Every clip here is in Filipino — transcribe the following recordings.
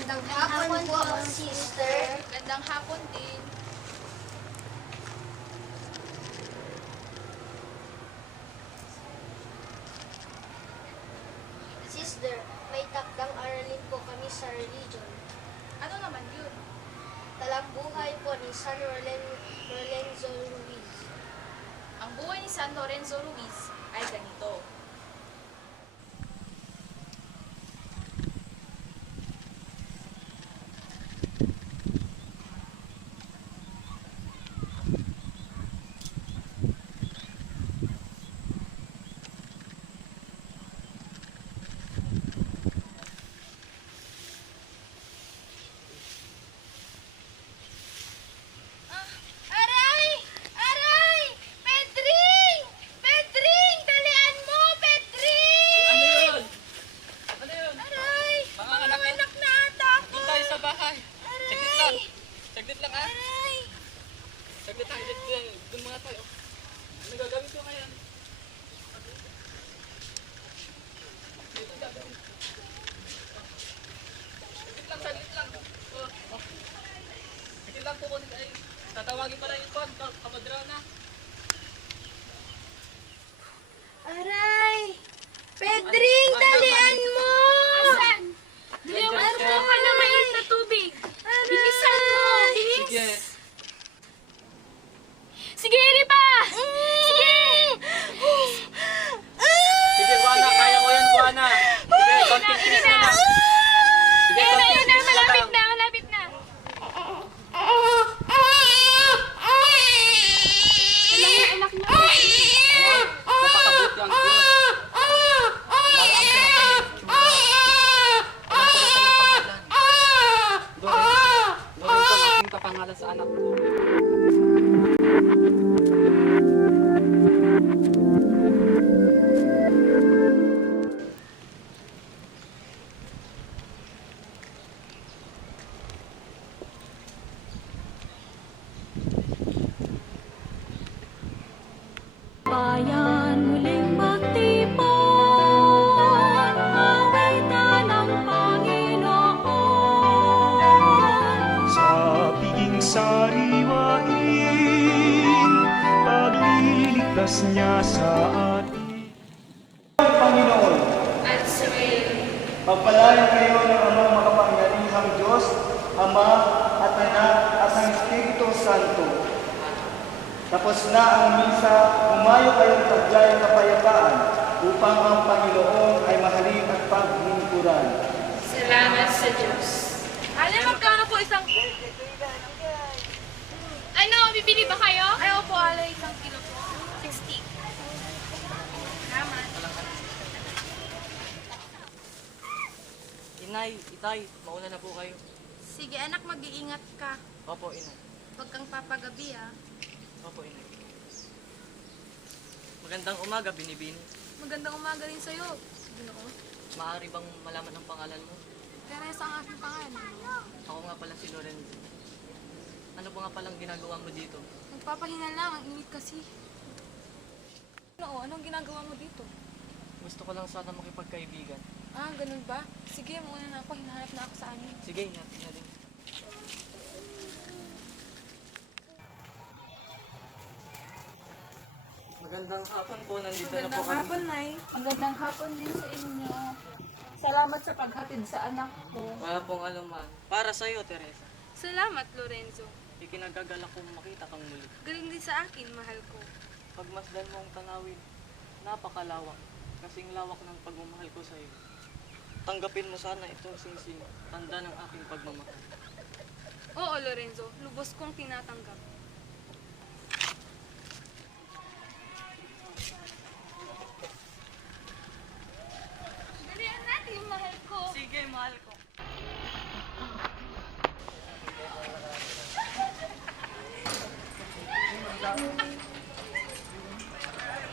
Magandang hapon po, sister. Magandang hapon din. Sister, may takdang aralin po kami sa religion. Ano naman yun? Talambuhay po ni San Lorenzo Ruiz. Ang buhay ni San Lorenzo Ruiz ay ganito. Aray! Aray! Pedring! Pedring! Dalian mo, Pedring! Ano yun? Ano yun? Aray! Panganganak ka? Anak na ata ako! Doon tayo sa bahay. Saglit lang. Saglit lang ha. Aray! Saglit tayo. Doon muna tayo. Ano gagawin ko ngayon? Dito gagawin. Saglit lang. Oh. Saglit lang po ko. Ay, tatawagin pala yung kwan. Kapadrana. Aray! Pedring! Dalian mo! Asan? Diyan, Ano ka na mainit na tubig? Bilisan mo! Bilis! Sige. Sige, Ripa! Sige! Sige, Buana. Kaya ko yan, Buana. Sige, konting kiss na lang. Sige, Ayun na, konting ayun na! kiss na Malapit lang. na! Malapit na! Anak na! Napakabuti ang Diyos. Para ang pinapangitsura. Alam ko na kanyang pangalan. Doren ko ang aking kapangalan sa anak ko. Bayan muling magtipon, awitan ng Panginoon. Sa piging sariwain, pagliligtas niya sa atin. Panginoon, At sabihin, pagpalain kayo ng amang makapangyarihang Diyos, Ama at Anak at ang Espiritu Santo. Tapos na ang misa, humayo kayong tadyay ng kapayapaan upang ang Panginoon ay mahalin at paglingkuran. salamat sa Diyos. Alam, magkano po isang... Ano, bibili ba kayo? Ayaw po, ala, isang kilo po. 60. Salamat. Inay, itay, mauna na po kayo. Sige anak, mag-iingat ka. Opo, inay. Huwag kang papagabi ah. Opo, inay. Magandang umaga, Binibini. Magandang umaga rin sa'yo. Ginoo. Maaari bang malaman ang pangalan mo? Teresa ang aking pangalan. Ako nga pala si Lorenzo. Ano po nga palang ginagawa mo dito? Magpapahinga lang, ang init kasi. Anong ginagawa mo dito? Gusto ko lang sana makipagkaibigan. Ah, ganun ba? Sige, muna na ako. Hinahanap na ako sa amin. Sige, natin na din. Magandang hapon po, nandito na po kami. Nay. Magandang hapon din sa inyo. Salamat sa paghatid sa anak ko. Wala pong anuman. Para sa'yo, Teresa. Salamat, Lorenzo. Ikinagagalak kong makita kang muli. Galing din sa akin, mahal ko. Pagmasdan mong tanawin, napakalawak. Kasing lawak ng pagmamahal ko sa iyo. Tanggapin mo sana itong singsing, tanda ng aking pagmamahal. Oo, Lorenzo. Lubos kong tinatanggap. Dalihan natin, mahal ko. Sige, mahal ko.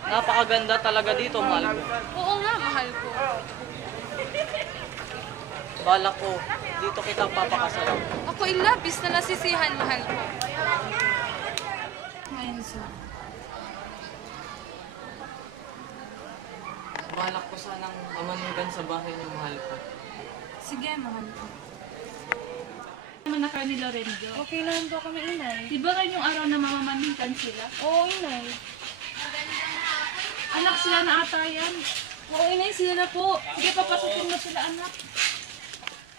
Napakaganda talaga dito, mahal ko. Oo nga, mahal ko. Balak ko, dito kita papakasalan. Ako'y labis na nasisihan, mahal ko. Lorenzo. Balak ko sanang mamanugan sa bahay niyo, mahal ko. Sige, mahal ko. kayo ni Lorenzo? Okay lang po kami, inay. Di ba rin yung araw na mamamanikan sila? Oo, inay. Anak sila na ata yan. Oo, inay, sila na po. Sige, papasukin mo sila, anak.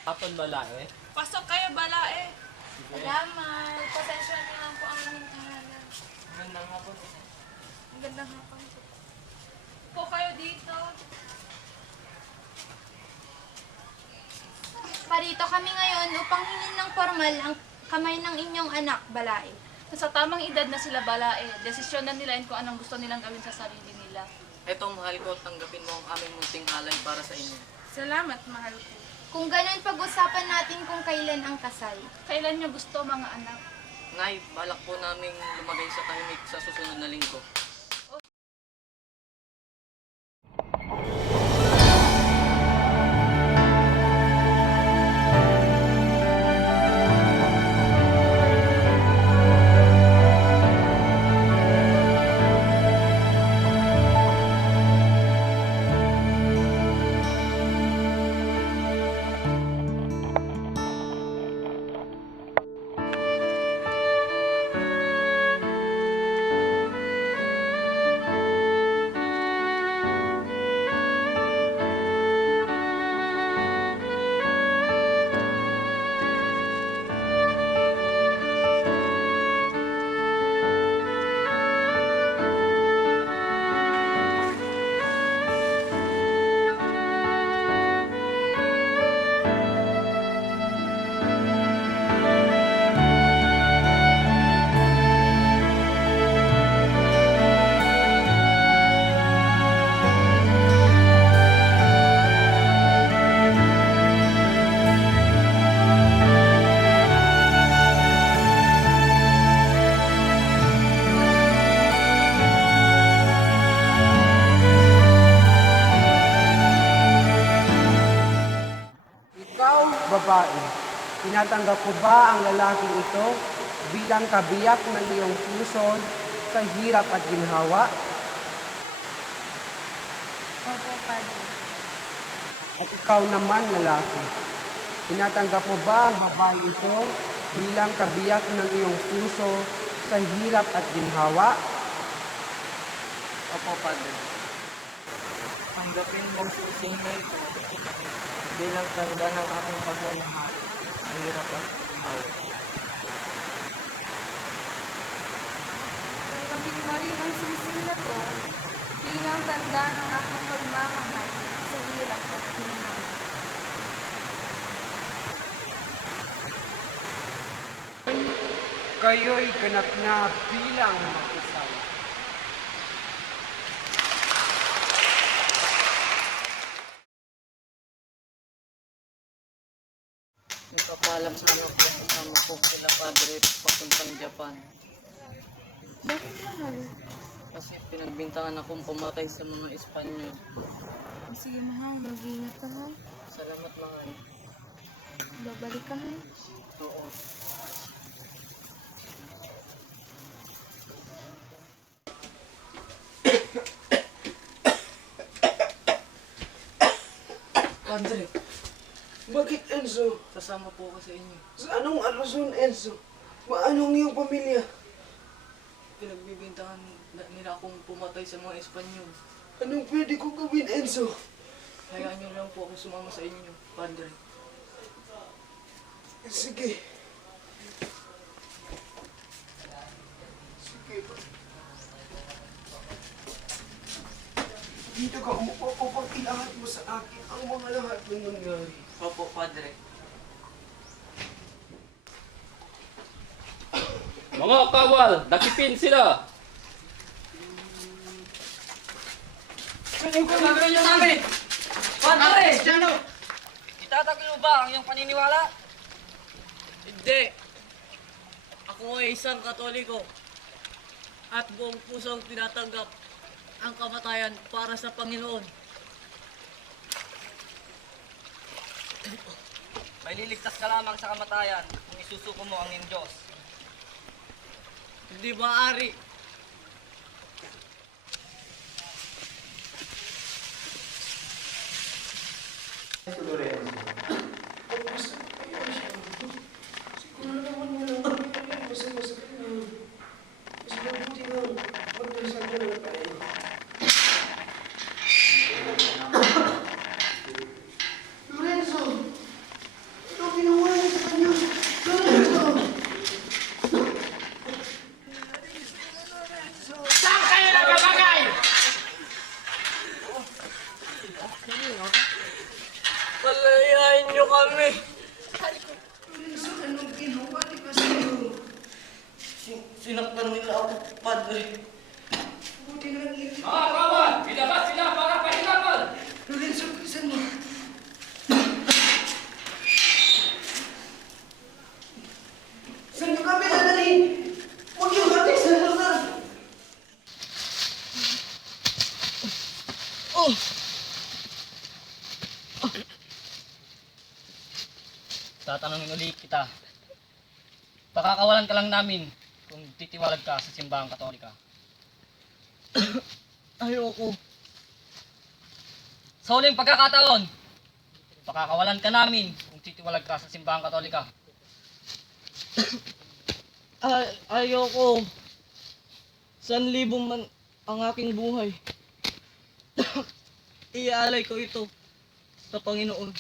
Hapon balae. Pasok kayo, balae. Salamat. Pasensya na lang po ang aming tahanan. Magandang hapon. Ang gandang hapon po. Po kayo dito. Parito kami ngayon upang hingin ng formal ang kamay ng inyong anak, Balae. Sa tamang edad na sila, balae. Desisyon na nila kung anong gusto nilang gawin sa sarili nila. Eto, mahal ko, tanggapin mo ang aming munting alay para sa inyo. Salamat, mahal ko. Kung ganun, pag-usapan natin kung kailan ang kasal. Kailan nyo gusto, mga anak? Nay, balak po naming lumagay sa tahimik sa susunod na linggo. Ikaw, babae, tinatanggap mo ba ang lalaking ito bilang kabiyak ng iyong puso sa hirap at ginhawa? Opo, Padre. At ikaw naman, lalaki, tinatanggap mo ba ang babae ito bilang kabiyak ng iyong puso sa hirap at ginhawa? Opo, Padre. Tanggapin mo si Singay bilang tanda ng aking pagmamahal. Ang hirap at awa. Tanggapin mo rin ang sinsila ko bilang tanda ng aking pagmamahal sa hirap at ginhawa. Kayo'y ganap na bilang mag-isawa. Nagpapalam sana ako kasama ko kila Padre papuntang Japan. Bakit mahal? Kasi pinagbintangan akong pumatay sa mga Espanyol. Sige, mahal. Mag-ingat ka, ha? Salamat, mahal. Babalik ka, ha? Oo. Padre, Bakit, Enzo? sasama po ako sa inyo. Sa anong rason, Enzo? Anong iyong pamilya? Pinagbibintangan nila akong pumatay sa mga Espanyol. Anong pwede ko gawin, Enzo? Hayaan niyo lang po ako sumama sa inyo, Padre. Sige. Sige ba? Dito ka umupo upang ilahat mo sa akin ang mga lahat ng nangyari. Opo, Padre. Mga kawal, dakipin sila. Ano gagawin niyo sa amin? Padre! Itatagin mo ba ang iyong paniniwala? Hindi. Ako ay isang Katoliko at buong pusong tinatanggap ang kamatayan para sa Panginoon. May liligtas ka lamang sa kamatayan kung isusuko mo ang iyong Diyos. Hindi maaari. Lorenzo, kung gusto mo kayo siya, siguro ginawa ni Pastor. Sinaktan nila ako, Padre. Buti na lang ito. Mga kawal, ilabas sila para pahirapan! Lorenzo, bilisan mo. Saan niyo kami dadalhin? Huwag niyo kami sa lugar. Tatanungin ulit kita. Pakakawalan ka lang namin kung titiwalag ka sa simbahang Katolika. Ayoko. Sa huling pagkakataon, pakakawalan ka namin kung titiwalag ka sa simbahang Katolika. Ayoko. 1,000 man ang aking buhay. Iaalay ko ito sa Panginoon.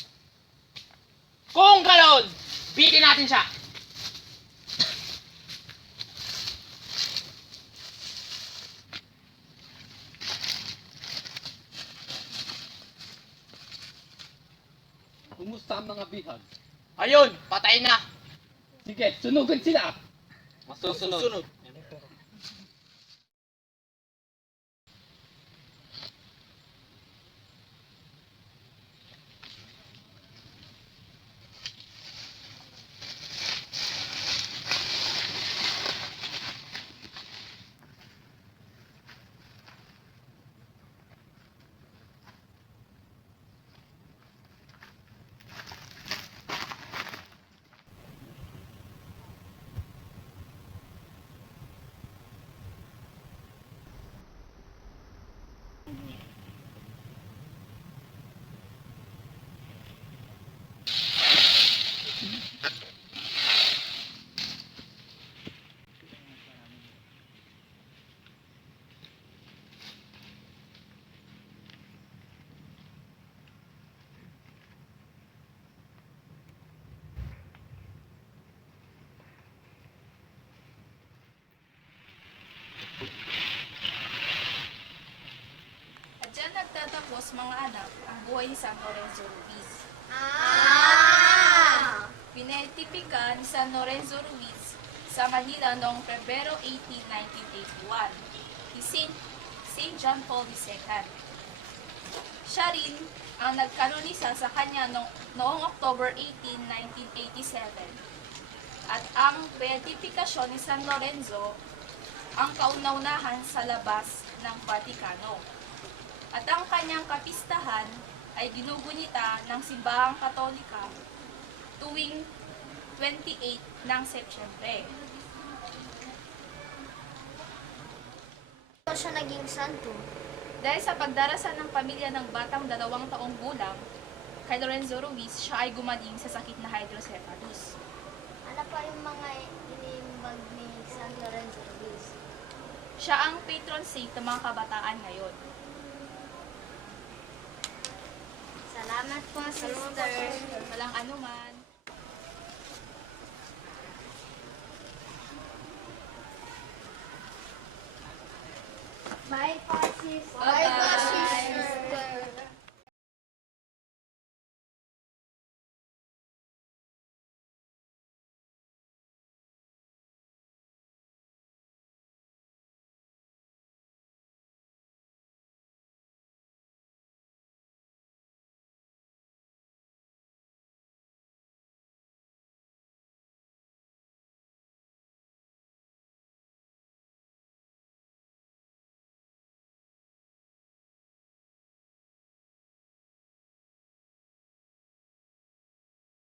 Kung ganon, bitin natin siya. Kumusta ang mga bihag? Ayun, patay na. Sige, sunugin sila! Masusunod. At dyan nagtatapos, mga anak, ang buhay ni San Lorenzo Ruiz. Pinetipika ni San Lorenzo Ruiz sa Manila noong Pebrero 18, 1981 ni Saint John Paul II. Siya rin ang nagkanonisa sa kanya noong October 18, 1987. At ang beatifikasyon ni San Lorenzo ang kauna-unahan sa labas ng Vatikano. At ang kanyang kapistahan ay ginugunita ng Simbahang Katolika tuwing 28 ng Setyembre. Ito siya naging santo. Dahil sa pagdarasan ng pamilya ng batang 2 taong gulang, kay Lorenzo Ruiz, siya ay gumaling sa sakit na hydrocephalus. Ano pa yung mga iniimbag ni San Lorenzo Ruiz? Siya ang patron saint ng mga kabataan ngayon. Salamat po, sister. Walang anuman. Bye po, sis.